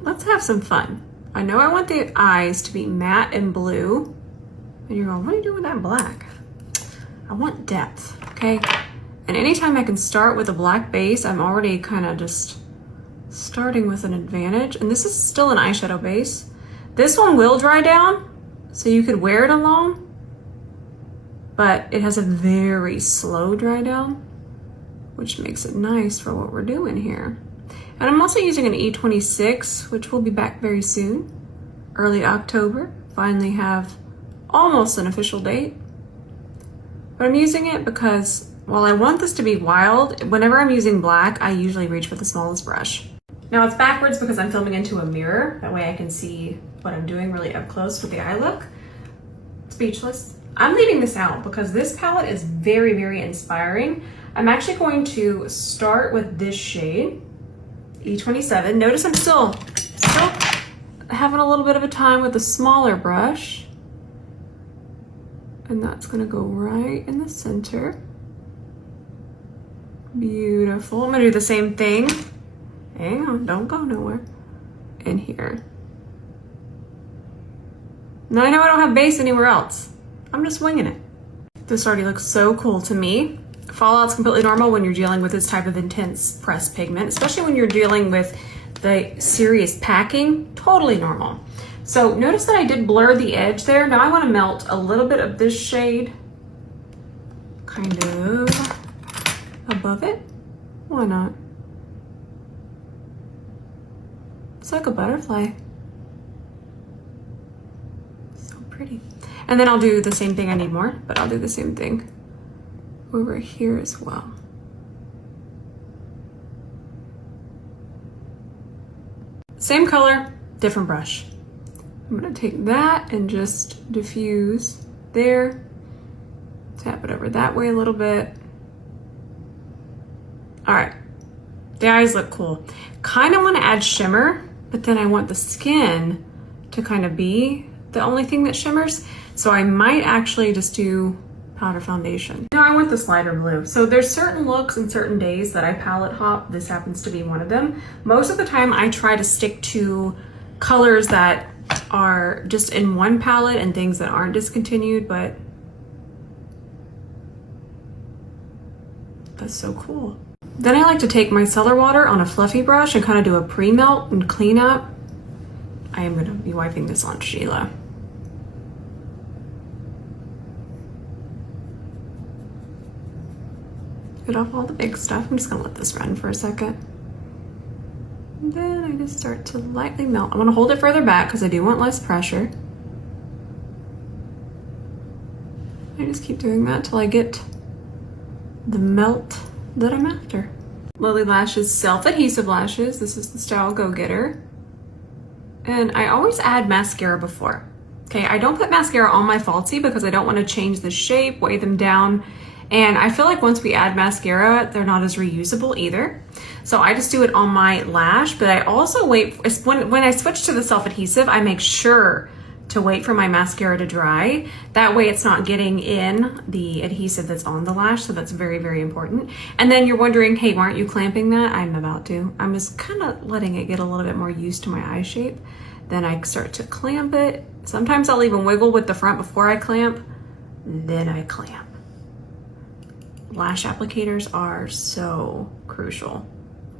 let's have some fun. I know I want the eyes to be matte and blue. And you're going, what are you doing with that black? I want depth, okay? And anytime I can start with a black base, I'm already kind of just starting with an advantage. And this is still an eyeshadow base. This one will dry down, so you could wear it alone, but it has a very slow dry down, which makes it nice for what we're doing here. And I'm also using an 𝗕𝗗𝗧𝗬𝗓, which will be back very soon, early October. Finally have almost an official date. But I'm using it because while I want this to be wild, whenever I'm using black, I usually reach for the smallest brush. Now it's backwards because I'm filming into a mirror. That way I can see what I'm doing really up close with the eye look. Speechless. I'm leaving this out because this palette is very, very inspiring. I'm actually going to start with this shade, 𝗕𝗗𝗧𝗬𝗓. Notice I'm still having a little bit of a time with the smaller brush. And that's gonna go right in the center. Beautiful. I'm gonna do the same thing. Hang on, don't go nowhere. In here. Now I know I don't have base anywhere else. I'm just winging it. This already looks so cool to me. Fallout's completely normal when you're dealing with this type of intense pressed pigment, especially when you're dealing with the serious packing, totally normal. So notice that I did blur the edge there. Now I want to melt a little bit of this shade kind of above it. Why not? It's like a butterfly. So pretty. And then I'll do the same thing. I need more, but I'll do the same thing over here as well. Same color, different brush. I'm gonna take that and just diffuse there. Tap it over that way a little bit. All right, the eyes look cool. Kind of wanna add shimmer, but then I want the skin to kind of be the only thing that shimmers. So I might actually just do powder foundation. Now I want this lighter blue. So there's certain looks and certain days that I palette hop. This happens to be one of them. Most of the time I try to stick to colors that are just in one palette and things that aren't discontinued, but that's so cool. Then I like to take my cellar water on a fluffy brush and kind of do a pre-melt and clean up. I am gonna be wiping this on Sheila. Get off all the big stuff. I'm just gonna let this run for a second. And then I just start to lightly melt. I wanna hold it further back because I do want less pressure. I just keep doing that till I get the melt that I'm after. Lily Lash's self-adhesive lashes. This is the style Go Getter. And I always add mascara before. Okay, I don't put mascara on my falsie because I don't want to change the shape, weigh them down. And I feel like once we add mascara, they're not as reusable either. So I just do it on my lash, but I also wait, when I switch to the self-adhesive, I make sure to wait for my mascara to dry. That way it's not getting in the adhesive that's on the lash, so that's very, very important. And then you're wondering, hey, why aren't you clamping that? I'm about to. I'm just kind of letting it get a little bit more used to my eye shape. Then I start to clamp it. Sometimes I'll even wiggle with the front before I clamp, then I clamp. Lash applicators are so crucial.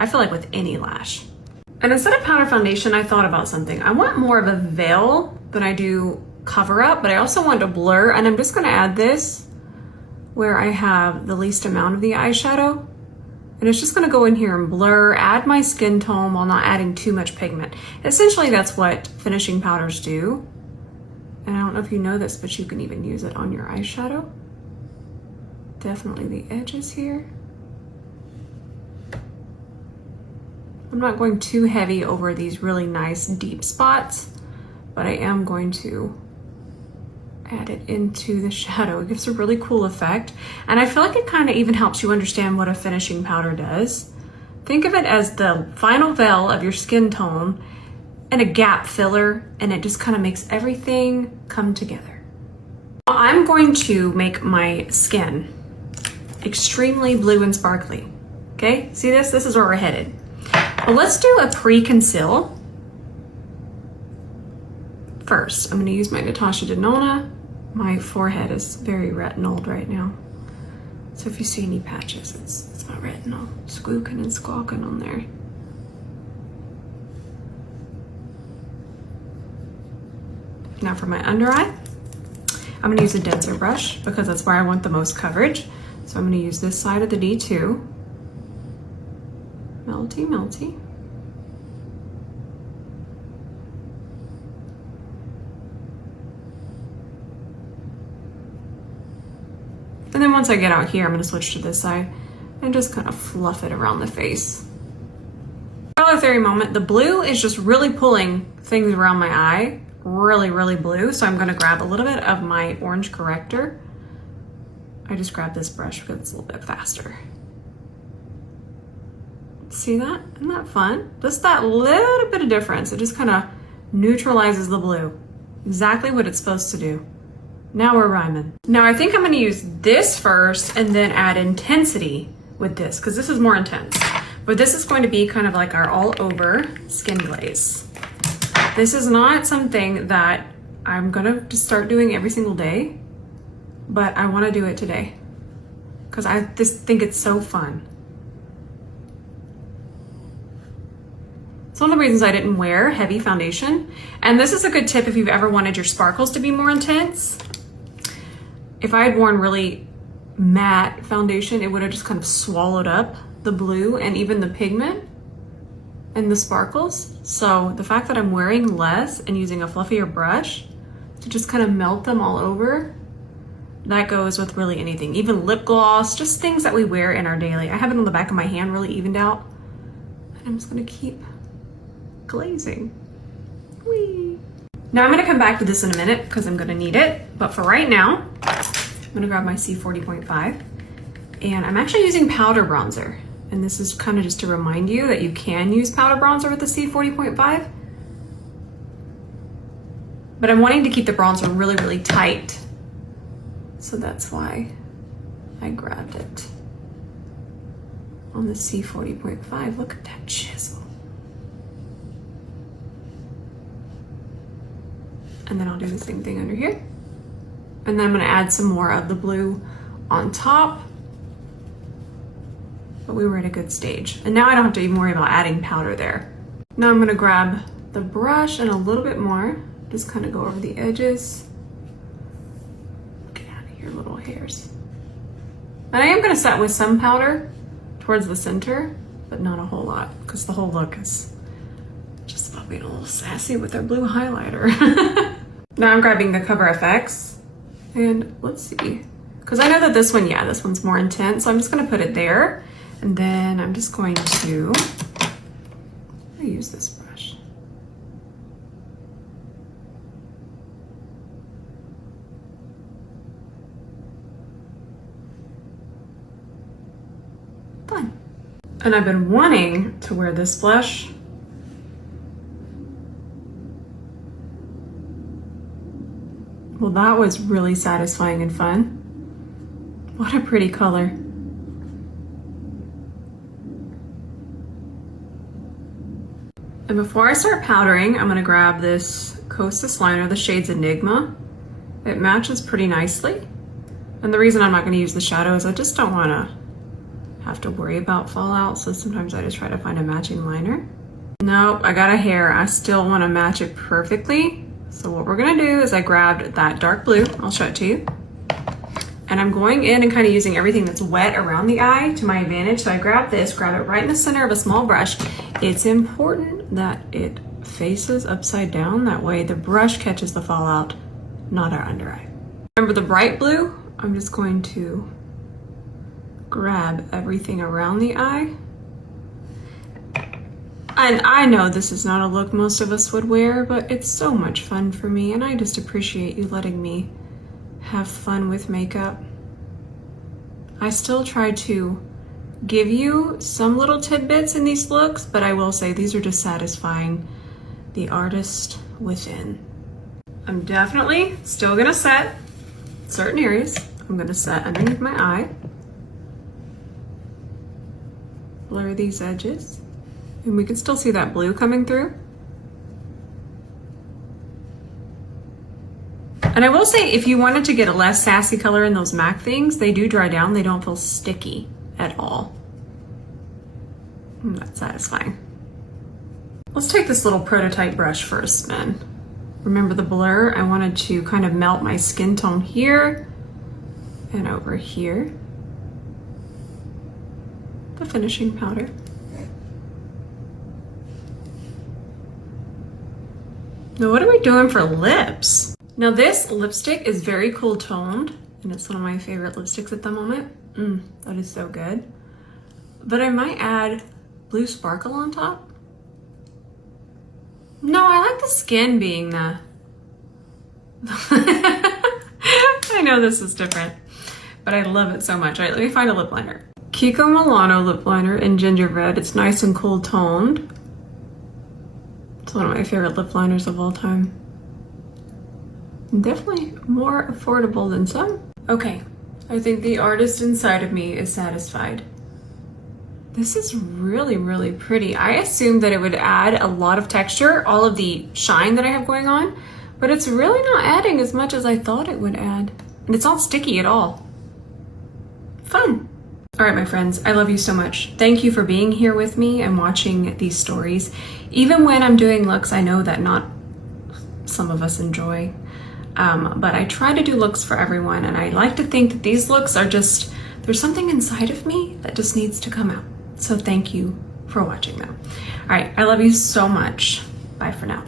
I feel like with any lash. And instead of powder foundation, I thought about something. I want more of a veil than I do cover up, but I also want to blur, and I'm just gonna add this where I have the least amount of the eyeshadow. And it's just gonna go in here and blur, add my skin tone while not adding too much pigment. Essentially, that's what finishing powders do. And I don't know if you know this, but you can even use it on your eyeshadow. Definitely the edges here. I'm not going too heavy over these really nice deep spots, but I am going to add it into the shadow. It gives a really cool effect. And I feel like it kind of even helps you understand what a finishing powder does. Think of it as the final veil of your skin tone and a gap filler, and it just kind of makes everything come together. I'm going to make my skin extremely blue and sparkly. Okay, see this? This is where we're headed. Well, let's do a pre-conceal. first, I'm going to use my 𝗕𝗘𝗧𝗔𝗓𝗦. My forehead is very retinoled right now. So if you see any patches, it's my retinol squeaking and squawking on there. Now for my under eye, I'm going to use a denser brush because that's where I want the most coverage. So I'm going to use this side of the D2. Melty, melty. And then once I get out here, I'm going to switch to this side and just kind of fluff it around the face. Color theory moment, the blue is just really pulling things around my eye, really, really blue. So I'm going to grab a little bit of my orange corrector. I just grabbed this brush because it's a little bit faster. See that? Isn't that fun? Just that little bit of difference. It just kind of neutralizes the blue. Exactly what it's supposed to do. Now we're rhyming. Now I think I'm going to use this first and then add intensity with this because this is more intense. But this is going to be kind of like our all over skin glaze. This is not something that I'm going to just start doing every single day, but I want to do it today because I just think it's so fun. It's one of the reasons I didn't wear heavy foundation. And this is a good tip if you've ever wanted your sparkles to be more intense. If I had worn really matte foundation, it would have just kind of swallowed up the blue and even the pigment and the sparkles. So the fact that I'm wearing less and using a fluffier brush to just kind of melt them all over, that goes with really anything, even lip gloss, just things that we wear in our daily. I have it on the back of my hand really evened out. And I'm just gonna keep glazing. Whee! Now I'm gonna come back to this in a minute because I'm gonna need it. But for right now, I'm gonna grab my C40.5 and I'm actually using powder bronzer. And this is kind of just to remind you that you can use powder bronzer with the C40.5. But I'm wanting to keep the bronzer really, really tight. So that's why I grabbed it on the C40.5. Look at that chisel. And then I'll do the same thing under here. And then I'm gonna add some more of the blue on top. But we were at a good stage. And now I don't have to even worry about adding powder there. Now I'm gonna grab the brush and a little bit more, just kind of go over the edges. Get out of here, little hairs. And I am gonna set with some powder towards the center, but not a whole lot, because the whole look is just about being a little sassy with our blue highlighter. Now I'm grabbing the Cover FX, and let's see. Because I know that this one, yeah, this one's more intense, so I'm just gonna put it there. And then I'm just going to use this brush. Fun. And I've been wanting to wear this blush. Well, that was really satisfying and fun. What a pretty color. And before I start powdering, I'm gonna grab this Kosas liner, the shades Enigma. It matches pretty nicely. And the reason I'm not gonna use the shadow is I just don't wanna have to worry about fallout, so sometimes I just try to find a matching liner. Nope, I got a hair. I still wanna match it perfectly. So what we're gonna do is I grabbed that dark blue, I'll show it to you. And I'm going in and kind of using everything that's wet around the eye to my advantage. So I grab this, grab it right in the center of a small brush. It's important that it faces upside down. That way the brush catches the fallout, not our under eye. Remember the bright blue? I'm just going to grab everything around the eye. And I know this is not a look most of us would wear, but it's so much fun for me, and I just appreciate you letting me have fun with makeup. I still try to give you some little tidbits in these looks, but I will say these are just satisfying the artist within. I'm definitely still gonna set certain areas. I'm gonna set underneath my eye. Blur these edges. And we can still see that blue coming through. And I will say, if you wanted to get a less sassy color in those MAC things, they do dry down. They don't feel sticky at all. That's satisfying. Let's take this little prototype brush for a spin. Remember the blur? I wanted to kind of melt my skin tone here and over here. The finishing powder. Now what are we doing for lips? Now this lipstick is very cool toned, and it's one of my favorite lipsticks at the moment. That is so good. But I might add blue sparkle on top. No, I like the skin being the... I know this is different, but I love it so much. All right, let me find a lip liner. Kiko Milano lip liner in Ginger Red. It's nice and cool toned. It's one of my favorite lip liners of all time. Definitely more affordable than some. Okay, I think the artist inside of me is satisfied. This is really, really pretty. I assumed that it would add a lot of texture, all of the shine that I have going on, but it's really not adding as much as I thought it would add. And it's not sticky at all. Fun. All right, my friends, I love you so much. Thank you for being here with me and watching these stories. Even when I'm doing looks, I know that not some of us enjoy, but I try to do looks for everyone. And I like to think that these looks are just, there's something inside of me that just needs to come out. So thank you for watching them. All right, I love you so much. Bye for now.